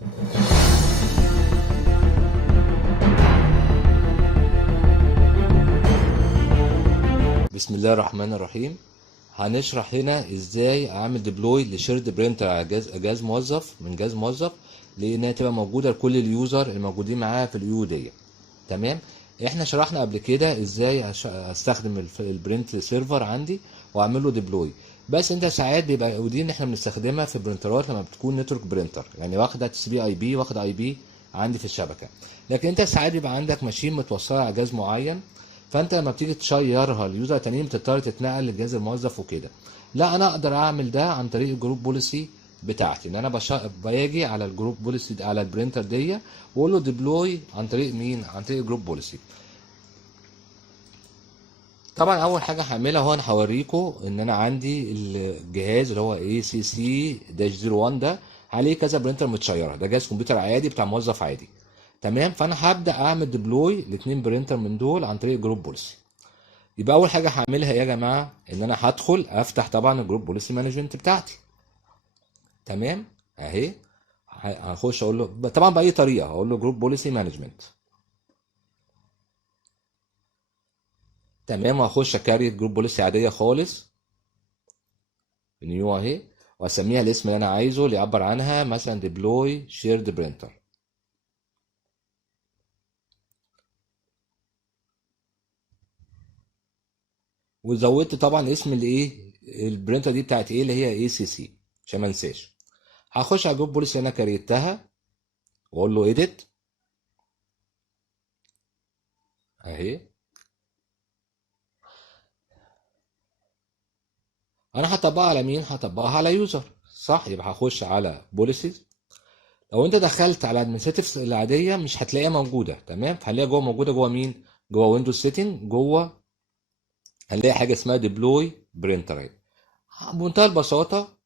بسم الله الرحمن الرحيم. هنشرح هنا ازاي اعمل ديبلوي لشيرد برينتر على جهاز موظف من جهاز موظف، لانها تبقى موجوده لكل اليوزر الموجودين معاها في اليو دي. تمام. احنا شرحنا قبل كده ازاي استخدم البرنت سيرفر عندي واعمل له ديبلوي. بس انت ساعات بيبقى ودي ان احنا بنستخدمها في برينترات لما بتكون نتورك برينتر، يعني واخده تي بي اي بي، واخده اي بي عندي في الشبكه. لكن انت ساعات بيبقى عندك ماشين متوصله على جهاز معين، فانت لما بتيجي تشيرها اليوزر تانيين بتضطر تتنقل للجهاز الموظف وكده. لا، انا اقدر اعمل ده عن طريق الجروب بوليسي بتاعتي، ان انا باجي على الجروب بوليسي على البرينتر دي واقول له ديبلوي عن طريق مين؟ عن طريق الجروب بوليسي. طبعا اول حاجه هعملها هو انا هوريكم ان انا عندي الجهاز اللي هو اي سي سي 01 ده عليه كذا برينتر متشيره، ده جهاز كمبيوتر عادي بتاع موظف عادي. تمام. فانا هبدا اعمل ديبلوي لاثنين برينتر من دول عن طريق جروب بوليسي. يبقى اول حاجه هعملها يا جماعه ان انا هدخل افتح طبعا الجروب بوليسي مانجمنت بتاعتي. تمام. اهي هخش اقول له طبعا باي طريقه، هقول له جروب بوليسي مانجمنت. تمام. وهخش اكريت جروب بوليسي عاديه خالص، نيو اهي، واسميها الاسم اللي انا عايزه اللي يعبر عنها، مثلا ديبلوي شيرد برينتر. وزودت طبعا اسم الايه البرينتر دي بتاعت ايه اللي هي اي سي سي عشان ما انساش. هخش على جروب بوليسي اللي انا كريتها واقول له اديت اهي. انا هطبقها على مين؟ هطبقها على يوزر، صح؟ يبقى هخش على بوليسيز. لو انت دخلت على ادمنستريتيف العاديه مش هتلاقيها موجوده، تمام؟ هتلاقيها جوه، موجوده جوه مين؟ جوه ويندوز سيتنج، جوه هنلاقي حاجه اسمها ديبلوي برينتر اهي. بمنتهى البساطه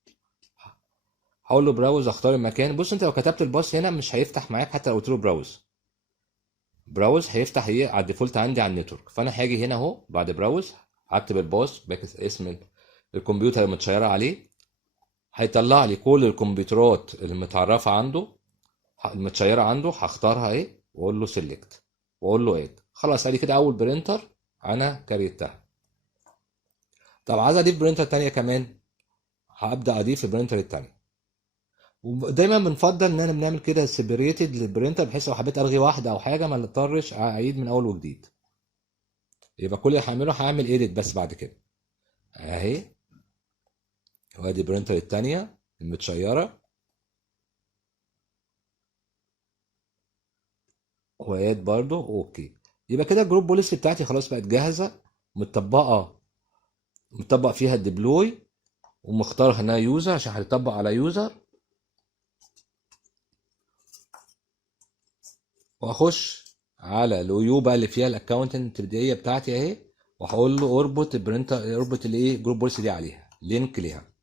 هقول له براوز، اختار المكان. بص، انت لو كتبت الباص هنا مش هيفتح معاك، حتى لو قلت له براوز هيفتح ايه على الديفولت عندي على النتورك. فانا هاجي هنا اهو بعد براوز هكتب الباص اسم الكمبيوتر اللي متشيره عليه، هيطلع لي كل الكمبيوترات اللي متعرفه عنده المتشيره عنده، هختارها ايه واقول له سيلكت واقول له اد. خلاص ادي كده اول برينتر انا كريتها. طب عايز اضيف برينتر تانية كمان، هبدا اضيف البرينتر التانية. ودايما بنفضل ان انا بنعمل كده سيبريتد للبرينتر، بحيث لو حبيت الغي واحده او حاجه ما اضطرش اعيد من اول وجديد. يبقى كل اللي هعمله هعمل ايديت بس بعد كده اهي. وادي برينتر التانية المتشيره، واد برضو اوكي. يبقى كده الجروب بوليسي بتاعتي خلاص بقت جاهزه، متطبقه، مطبق فيها الديبلوي، ومختار هنا يوزر عشان هيطبق على يوزر. واخش على الاو بقى اللي فيها الاكونت الابتدائيه بتاعتي اهي، وهقول له اربط البرينتر، اربط الايه جروب بوليسي دي عليها، لينك ليها.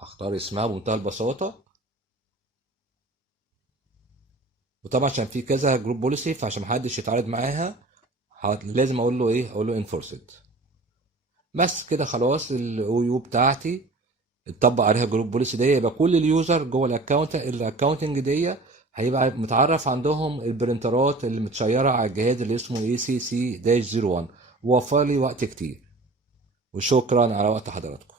اختار اسمها بمنتهى البساطه. وطبعا عشان في كذا جروب بوليسي فعشان محدش يتعارض معاها لازم اقول له ايه، اقول له انفورسد. بس كده خلاص الاو يو بتاعتي اتطبق عليها جروب بوليسي دي. يبقى كل اليوزر جوه الاكونتنج دي هيبقى متعرف عندهم البرنترات اللي متشيره على الجهاز اللي اسمه اي سي سي 01، ووفر لي وقت كتير. وشكرا على وقت حضراتكم.